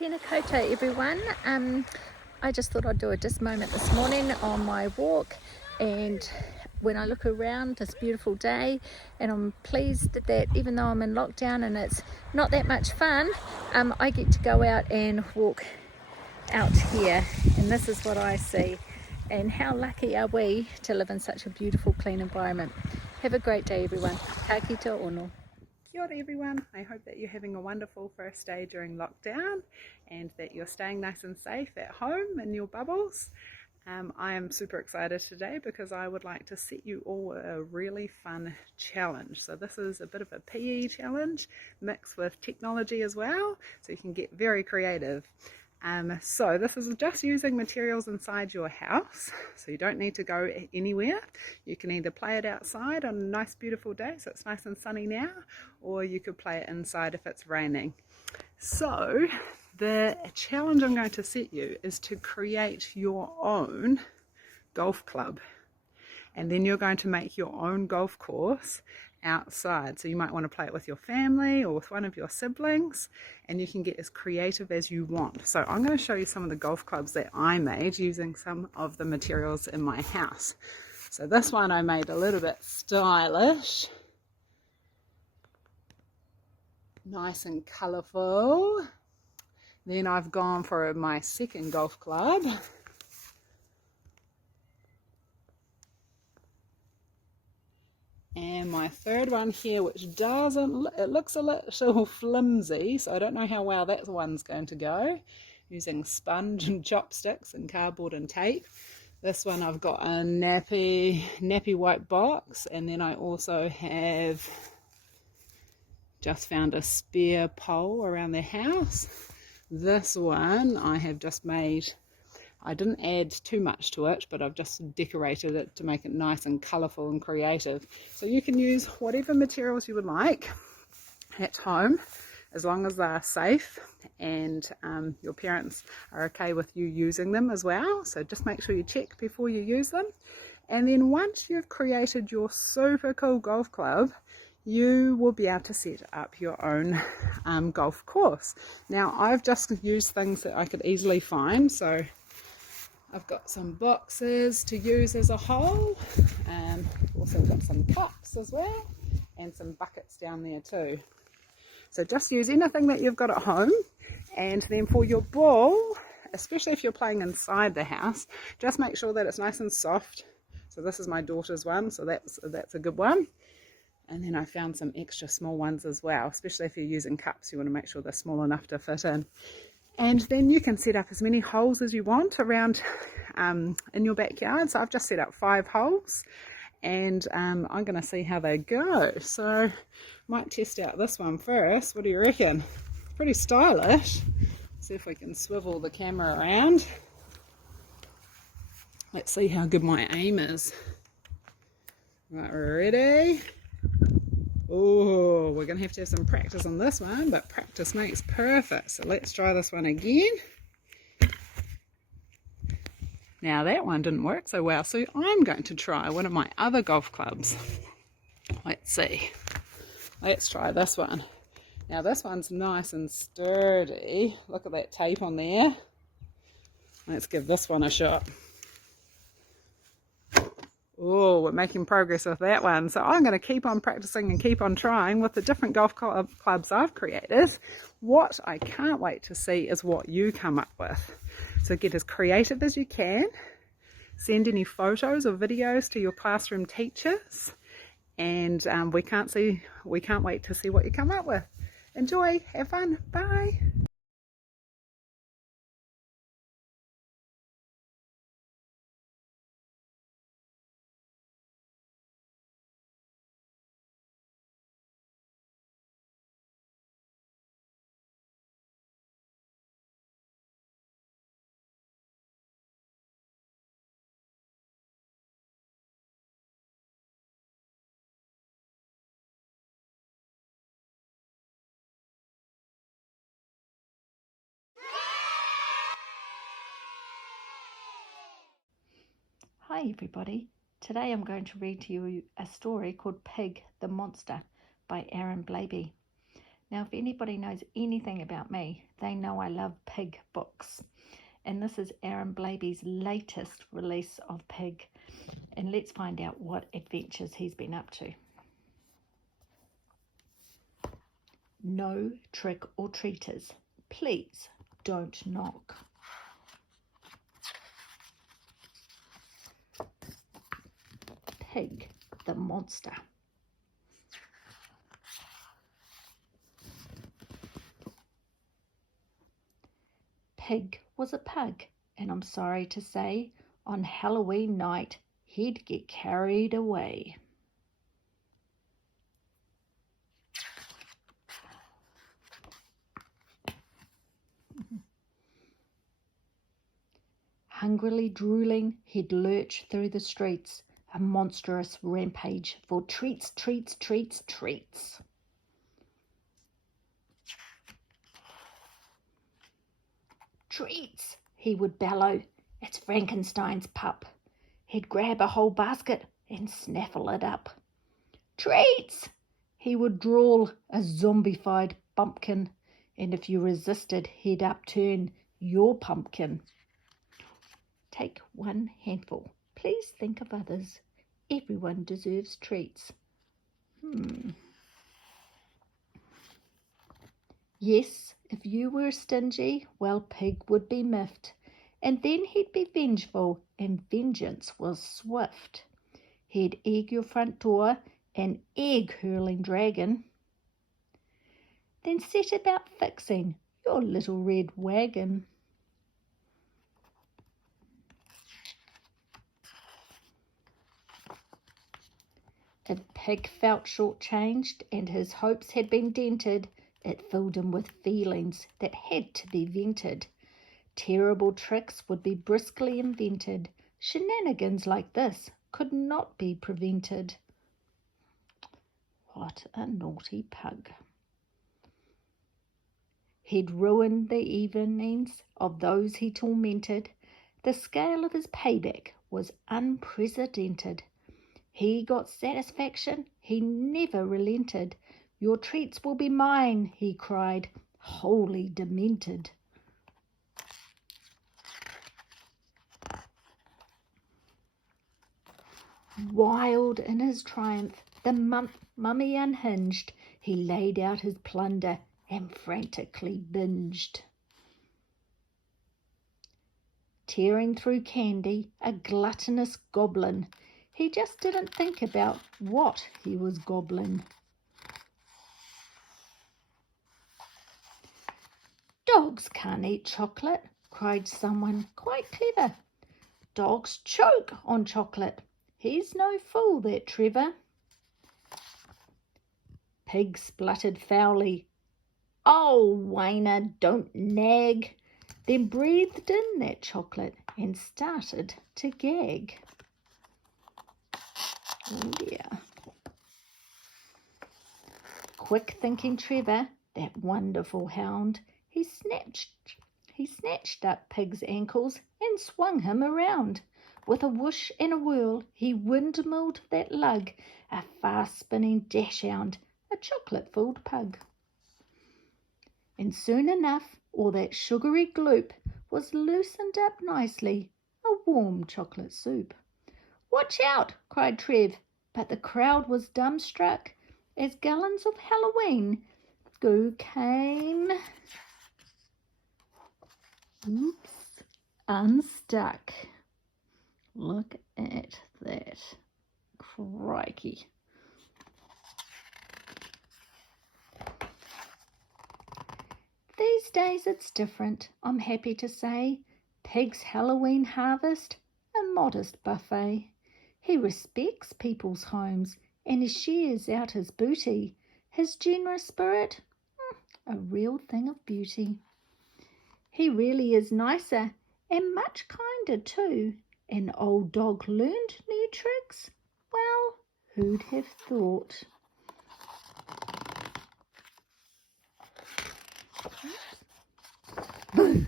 Tēnā koutou everyone. I just thought I'd do a just moment this morning on my walk, and when I look around this beautiful day, and I'm pleased that even though I'm in lockdown and it's not that much fun, I get to go out and walk out here, and this is what I see. And how lucky are we to live in such a beautiful, clean environment. Have a great day everyone. Ka kite ono. Kia ora everyone. I hope that you're having a wonderful first day during lockdown and that you're staying nice and safe at home in your bubbles. I am super excited today because I would like to set you all a really fun challenge. So this is a bit of a PE challenge mixed with technology as well, so you can get very creative. So this is just using materials inside your house, so you don't need to go anywhere. You can either play it outside on a nice beautiful day, so it's nice and sunny now, or you could play it inside if it's raining. So the challenge I'm going to set you is to create your own golf club, and then you're going to make your own golf course outside. So you might want to play it with your family or with one of your siblings, and you can get as creative as you want. So I'm going to show you some of the golf clubs that I made using some of the materials in my house. So this one I made a little bit stylish, nice and colourful. Then I've gone for my second golf club. And my third one here, which it looks a little flimsy, so I don't know how well that one's going to go, using sponge and chopsticks and cardboard and tape. This one I've got a nappy white box, and then I also have just found a spare pole around the house. This one I have just made, I didn't add too much to it, but I've just decorated it to make it nice and colourful and creative. So you can use whatever materials you would like at home, as long as they're safe and your parents are okay with you using them as well. So just make sure you check before you use them. And then once you've created your super cool golf club, you will be able to set up your own golf course. Now I've just used things that I could easily find, so I've got some boxes to use as a hole, also got some cups as well, and some buckets down there too. So just use anything that you've got at home, and then for your ball, especially if you're playing inside the house, just make sure that it's nice and soft. So this is my daughter's one, so that's a good one. And then I found some extra small ones as well, especially if you're using cups, you want to make sure they're small enough to fit in. And then you can set up as many holes as you want around in your backyard. So I've just set up 5 holes, and I'm going to see how they go. So might test out this one first. What do you reckon? Pretty stylish. See if we can swivel the camera around. Let's see how good my aim is. Right, ready? Oh, we're going to have some practice on this one, but practice makes perfect. So let's try this one again. Now that one didn't work so well, so I'm going to try one of my other golf clubs. Let's see. Let's try this one. Now this one's nice and sturdy. Look at that tape on there. Let's give this one a shot. Oh, we're making progress with that one. So I'm going to keep on practicing and keep on trying with the different golf clubs I've created. What I can't wait to see is what you come up with. So get as creative as you can. Send any photos or videos to your classroom teachers. And we can't wait to see what you come up with. Enjoy, have fun, bye. Hi everybody. Today I'm going to read to you a story called Pig the Monster by Aaron Blabey. Now, if anybody knows anything about me, they know I love pig books. And this is Aaron Blaby's latest release of Pig. And let's find out what adventures he's been up to. No trick or treaters. Please don't knock. Pig the monster. Pig was a pug, and I'm sorry to say, on Halloween night, he'd get carried away. Hungrily drooling, he'd lurch through the streets, a monstrous rampage for treats, treats, treats, treats. Treats, he would bellow, it's Frankenstein's pup. He'd grab a whole basket and snaffle it up. Treats, he would drawl, a zombified bumpkin, and if you resisted, he'd upturn your pumpkin. Take one handful. Please think of others. Everyone deserves treats. Yes, if you were stingy, well, Pig would be miffed, and then he'd be vengeful, and vengeance was swift. He'd egg your front door, an egg-hurling dragon, then set about fixing your little red wagon. If Pig felt shortchanged and his hopes had been dented, it filled him with feelings that had to be vented. Terrible tricks would be briskly invented. Shenanigans like this could not be prevented. What a naughty pug. He'd ruin the evenings of those he tormented. The scale of his payback was unprecedented. He got satisfaction, he never relented. Your treats will be mine, he cried, wholly demented. Wild in his triumph, the mummy unhinged, he laid out his plunder and frantically binged. Tearing through candy, a gluttonous goblin, he just didn't think about what he was gobbling. Dogs can't eat chocolate, cried someone quite clever. Dogs choke on chocolate. He's no fool, that Trevor. Pig spluttered foully. Oh, Wainer, don't nag. Then breathed in that chocolate and started to gag. Oh dear. Quick-thinking Trevor, that wonderful hound, he snatched up Pig's ankles and swung him around. With a whoosh and a whirl, he windmilled that lug, a fast-spinning dachshund, a chocolate-filled pug. And soon enough, all that sugary gloop was loosened up nicely, a warm chocolate soup. Watch out, cried Trev, but the crowd was dumbstruck as gallons of Halloween goo came. Oops, unstuck. Look at that. Crikey. These days it's different, I'm happy to say. Pig's Halloween harvest, a modest buffet. He respects people's homes and he shares out his booty. His generous spirit, a real thing of beauty. He really is nicer and much kinder too. An old dog learned new tricks? Well, who'd have thought? Boo!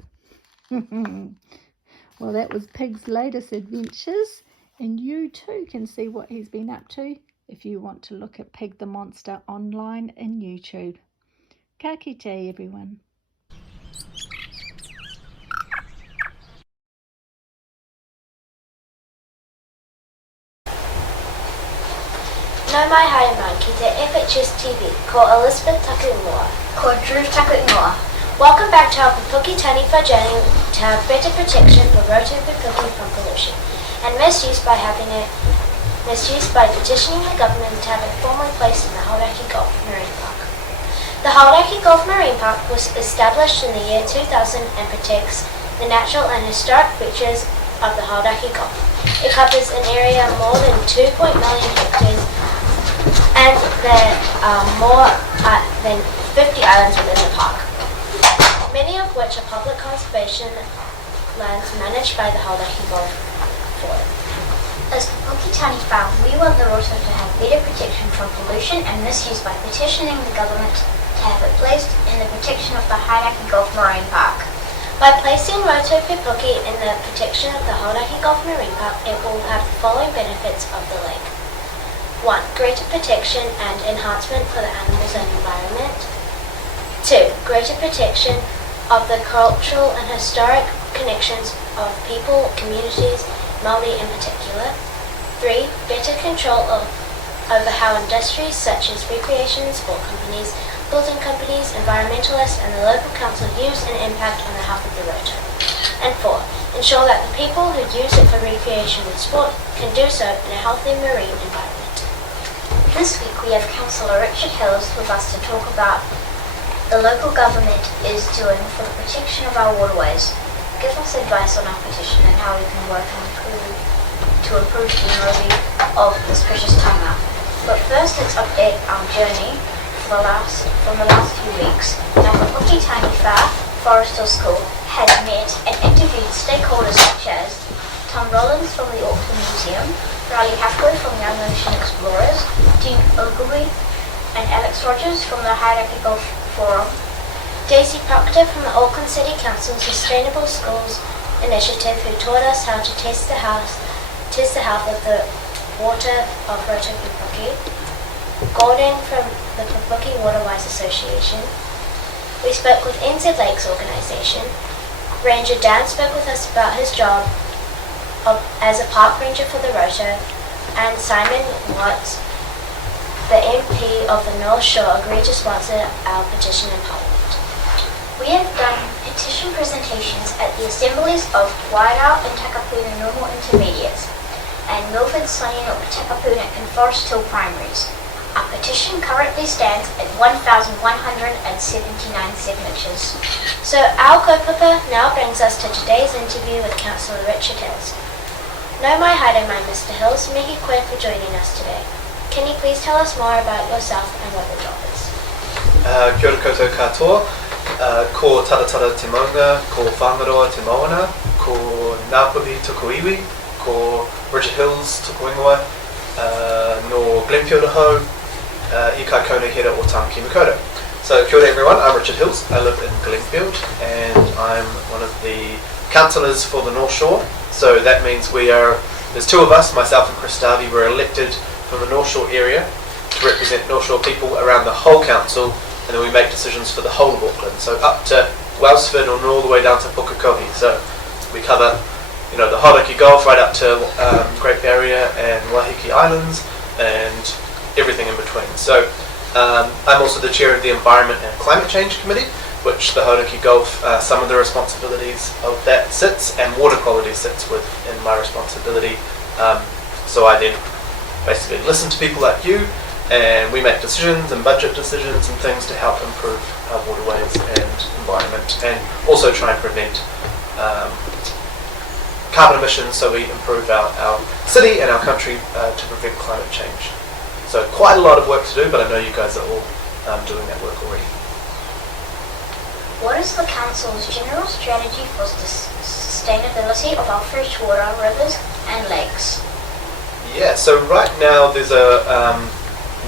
Well, that was Pig's latest adventures, and you too can see what he's been up to if you want to look at Pig the Monster online in YouTube. Ka kite, everyone. No mai haere mai ki te FHS TV, ko Elizabeth Takuingoa. Ko Drew Takuingoa. Welcome back to our Pupuki Tani for journey to have better protection for roto pupuki from pollution and misuse by petitioning the government to have it formally placed in the Hauraki Gulf Marine Park. The Hauraki Gulf Marine Park was established in the year 2000 and protects the natural and historic features of the Hauraki Gulf. It covers an area of more than 2.0 million hectares, and there are more than 50 islands within the park, many of which are public conservation lands managed by the Hauraki Gulf Forum. As Pupuki Tani found, we want the roto to have better protection from pollution and misuse by petitioning the government to have it placed in the protection of the Hauraki Gulf Marine Park. By placing roto pupuki in the protection of the Hauraki Gulf Marine Park, it will have the following benefits of the lake. 1. Greater protection and enhancement for the animals and environment. 2. Greater protection of the cultural and historic connections of people, communities, Māori in particular. 3. Better control over how industries such as recreation and sport companies, building companies, environmentalists and the local council use and impact on the health of the roto. And 4. Ensure that the people who use it for recreation and sport can do so in a healthy marine environment. This week we have Councillor Richard Hills with us to talk about the local government is doing for the protection of our waterways. Give us advice on our petition and how we can work to improve the movie of this precious time out. But first let's update our journey from the last few weeks. Now Pupuki Tani Whā Forest Hill School has met and interviewed stakeholders such as Tom Rollins from the Auckland Museum, Riley Hathaway from Young Ocean Explorers, Dean Ogilvie and Alex Rogers from the Hauraki Gulf Forum, Daisy Proctor from the Auckland City Council Sustainable Schools Initiative, who taught us how to test the health of the water of roto pupuki, Gordon from the Pupuki Waterwise Association. We spoke with NZ Lakes Organisation. Ranger Dan spoke with us about his job as a park ranger for the roto, and Simon Watts, the MP of the North Shore, agreed to sponsor our petition in Parliament. we have done petition presentations at the assemblies of Wairau and Takapuna Normal Intermediates and Milford, Sunnyside, Takapuna and Forest Hill Primaries. Our petition currently stands at 1,179 signatures. So our kaupapa now brings us to today's interview with Councillor Richard Hills. No mai haere mai, Mr. Hills. Mihi koe for joining us today. Can you please tell us more about yourself and what your job is? Kia ora koutou katoa. Ko Taratara te maunga, ko Whangaroa te moana, ko Ngāpuhi tuku iwi, ko Richard Hills tuku ingoa, no Glenfield ahau, I kai kona hera o Tamaki Makaurau. So kia ora everyone, I'm Richard Hills, I live in Glenfield and I'm one of the councillors for the North Shore. So that means there's two of us, myself and Chris Darby, we're elected from the North Shore area to represent North Shore people around the whole council, and then we make decisions for the whole of Auckland. So up to Wellsford and all the way down to Pukekohe. So we cover, the Hauraki Gulf right up to Great Barrier and Waiheke Islands and everything in between. So I'm also the chair of the Environment and Climate Change Committee, which the Hauraki Gulf, some of the responsibilities of that sits, and water quality sits within my responsibility. So I then basically listen to people like you, and we make decisions and budget decisions and things to help improve our waterways and environment, and also try and prevent carbon emissions, so we improve our city and our country to prevent climate change. So quite a lot of work to do, but I know you guys are all doing that work already. What is the Council's general strategy for the sustainability of our freshwater rivers and lakes? Yeah, so right now there's a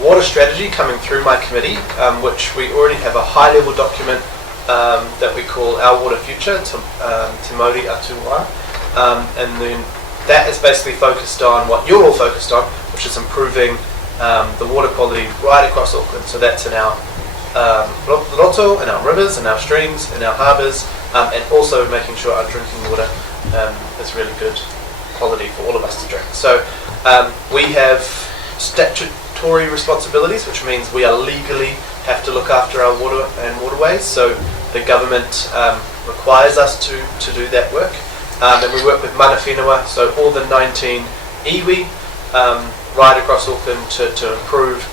water strategy coming through my committee, which we already have a high-level document that we call Our Water Future, Te Mauri Atua, and then that is basically focused on what you're all focused on, which is improving the water quality right across Auckland. So that's in our roto in our rivers, in our streams, in our harbours, and also making sure our drinking water is really good quality for all of us to drink. So we have statutory responsibilities, which means we are legally have to look after our water and waterways. So the government requires us to do that work. And we work with Mana Whenua, so all the 19 iwi right across Auckland to improve,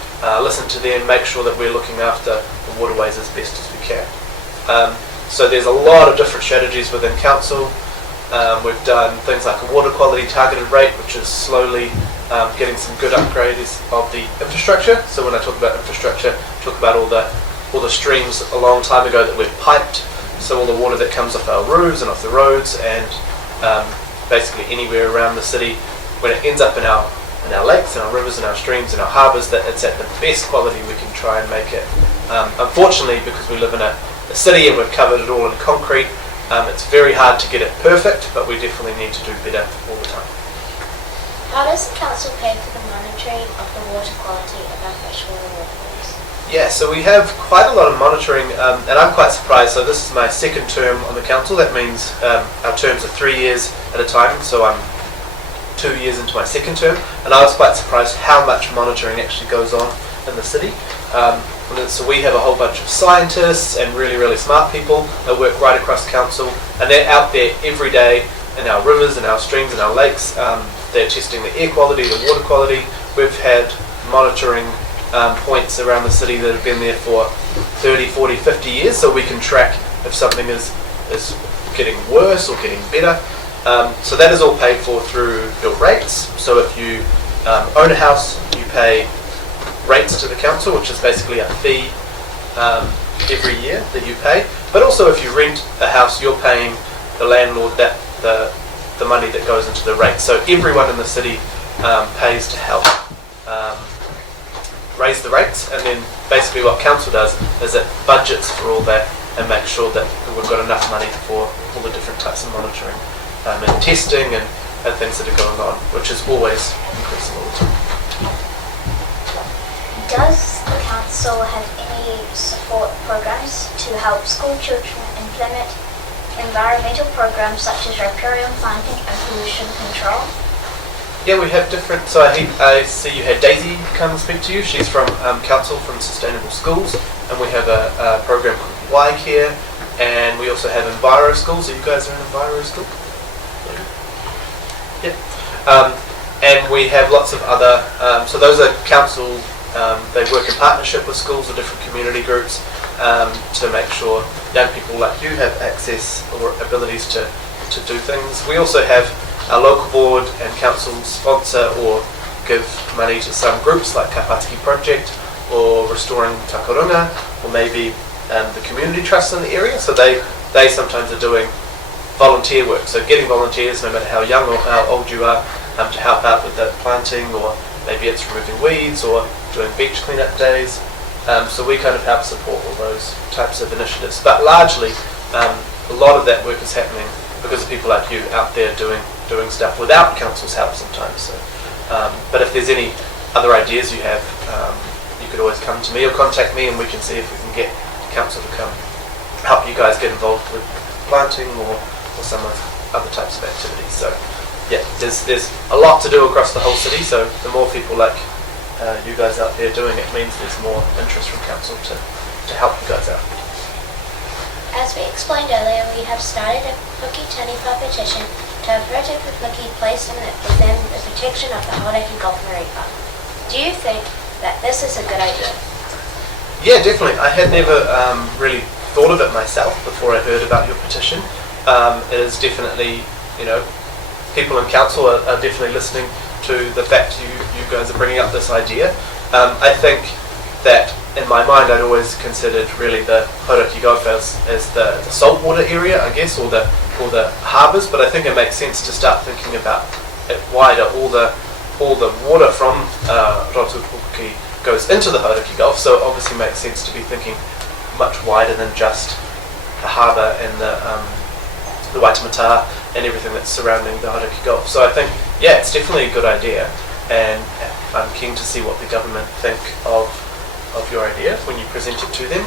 listen to them, make sure that we're looking after the waterways as best as we can. So there's a lot of different strategies within council. We've done things like a water quality targeted rate, which is slowly getting some good upgrades of the infrastructure. So when I talk about infrastructure, I talk about all the streams a long time ago that we've piped. So all the water that comes off our roofs and off the roads and basically anywhere around the city, when it ends up in our lakes, in our rivers, in our streams, in our harbours, that it's at the best quality we can try and make it. Unfortunately, because we live in a city and we've covered it all in concrete, it's very hard to get it perfect, but we definitely need to do better all the time. How does the council pay for the monitoring of the water quality of our freshwater waterways? Yeah, so we have quite a lot of monitoring, and I'm quite surprised. So this is my second term on the council. That means our terms are 3 years at a time, so I'm 2 years into my second term, and I was quite surprised how much monitoring actually goes on in the city. So we have a whole bunch of scientists and really, really smart people that work right across council, and they're out there every day in our rivers, in our streams, in our lakes. They're testing the air quality, the water quality. We've had monitoring points around the city that have been there for 30, 40, 50 years, so we can track if something is getting worse or getting better. So that is all paid for through your rates. So if you own a house, you pay rates to the council, which is basically a fee every year that you pay. But also if you rent a house, you're paying the landlord the money that goes into the rate. So everyone in the city pays to help raise the rates, and then basically what council does is it budgets for all that and makes sure that we've got enough money for all the different types of monitoring and testing and things that are going on, which is always increasing all the time. Does the council have any support programs to help school children implement environmental programs such as riparian planting and pollution control? Yeah, we have different. So I see you had Daisy come and speak to you. She's from Council from Sustainable Schools, and we have a program called Y-Care, and we also have Enviro Schools. So you guys are in Enviro School? Yeah. And we have lots of other. So those are council. They work in partnership with schools or different community groups to make sure young people like you have access or abilities to do things. We also have our local board and council sponsor or give money to some groups like Kapatiki Project or Restoring Takarunga, or maybe the community trusts in the area. So they sometimes are doing volunteer work. So getting volunteers, no matter how young or how old you are, to help out with the planting, or maybe it's removing weeds or doing beach cleanup days. So we kind of help support all those types of initiatives. But largely, a lot of that work is happening because of people like you out there doing stuff without council's help sometimes. So, but if there's any other ideas you have, you could always come to me or contact me, and we can see if we can get council to come help you guys get involved with planting or some of other types of activities. So yeah, there's a lot to do across the whole city. So the more people like you guys out there doing it means there's more interest from council to help you guys out. As we explained earlier, we have started a Puki Taniwha petition to have Project with Puki placed within the protection of the Hauraki Gulf Marine Park. Do you think that this is a good idea? Yeah, definitely. I had never really thought of it myself before I heard about your petition. It is definitely, people in council are definitely listening to the fact you guys are bringing up this idea. I think that in my mind I'd always considered really the Hauraki Gulf as the saltwater area, I guess, or the harbours, but I think it makes sense to start thinking about it wider. All the water from Rotopuki goes into the Hauraki Gulf, so it obviously makes sense to be thinking much wider than just the harbour and the Waitemata and everything that's surrounding the Hauraki Gulf. So I think, yeah, it's definitely a good idea, and I'm keen to see what the government think of of your idea when you present it to them,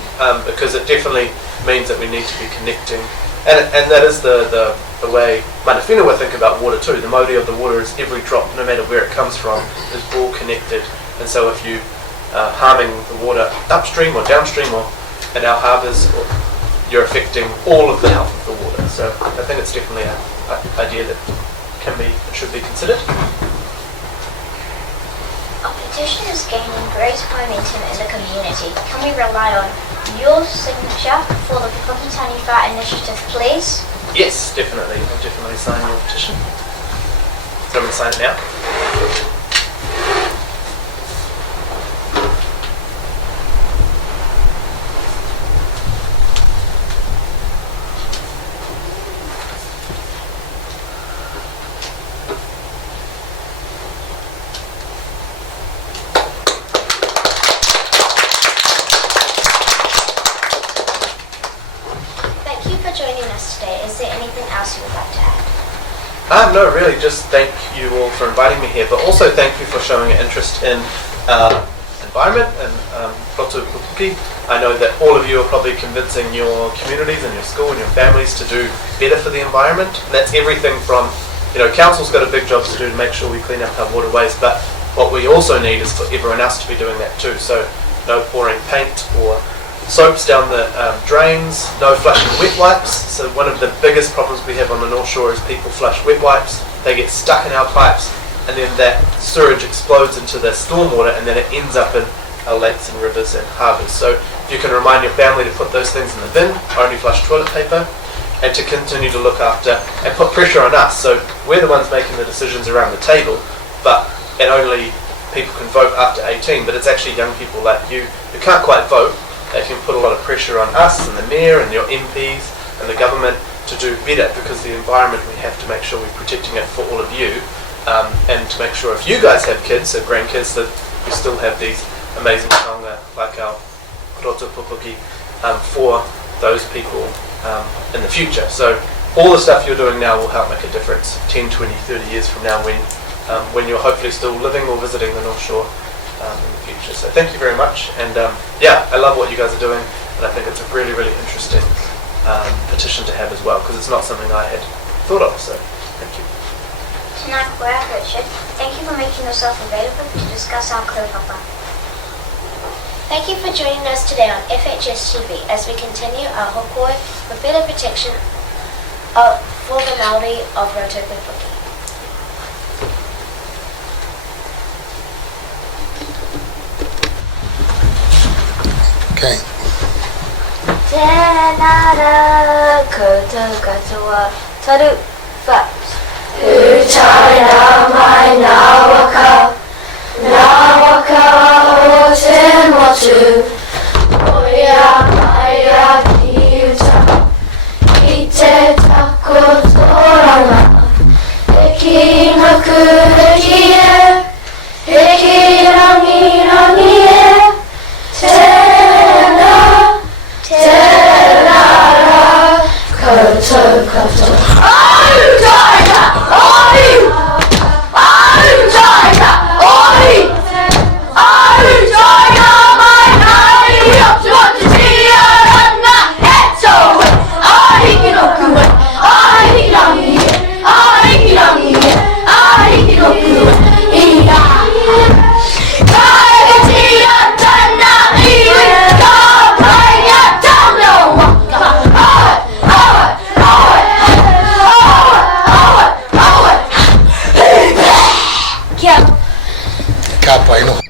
because it definitely means that we need to be connecting, and that is the way mana whenua think about water too. The mauri of the water is every drop, no matter where it comes from, is all connected. And so if you harming the water upstream or downstream or in our harbours, you're affecting all of the health of the water. So I think it's definitely an idea that should be considered. Our petition is gaining great momentum in the community. Can we rely on your signature for the Pupuki Taniwha initiative, please? Yes, definitely. I'll definitely sign your petition. So I'm going to sign it now. Thank you for joining us today. Is there anything else you would like to add? No, really, just thank you all for inviting me here, but also thank you for showing an interest in environment and Roto Pupuki. I know that all of you are probably convincing your communities and your school and your families to do better for the environment. That's everything from, council's got a big job to do to make sure we clean up our waterways, but what we also need is for everyone else to be doing that too. So no pouring paint or soaps down the drains, no flushing wet wipes. So one of the biggest problems we have on the North Shore is people flush wet wipes, they get stuck in our pipes, and then that sewage explodes into the stormwater, and then it ends up in our lakes and rivers and harbours. So if you can remind your family to put those things in the bin, only flush toilet paper, and to continue to look after and put pressure on us. So we're the ones making the decisions around the table, and only people can vote after 18, but it's actually young people like you who can't quite vote. They can put a lot of pressure on us and the mayor and your MPs and the government to do better, because the environment, we have to make sure we're protecting it for all of you, and to make sure if you guys have kids or grandkids that you still have these amazing taonga like our Roto Pupuki for those people in the future. So all the stuff you're doing now will help make a difference 10, 20, 30 years from now when you're hopefully still living or visiting the North Shore in the future. So thank you very much, and I love what you guys are doing, and I think it's a really, really interesting petition to have as well, because it's not something I had thought of. So thank you. Tonight, Richard, thank you for making yourself available to discuss our kaupapa. Thank you for joining us today on FHS TV as we continue our hokoi for better protection for the Māori of Roto Pupuki. Okay. Tēnara koutou katoa taru whaps. Utaina mai ngā waka o te motu, oia mai a ki uta, ki te tako tōranga, e ki naku e ki rangi e, tēnara koutou katoa. Ka pai no.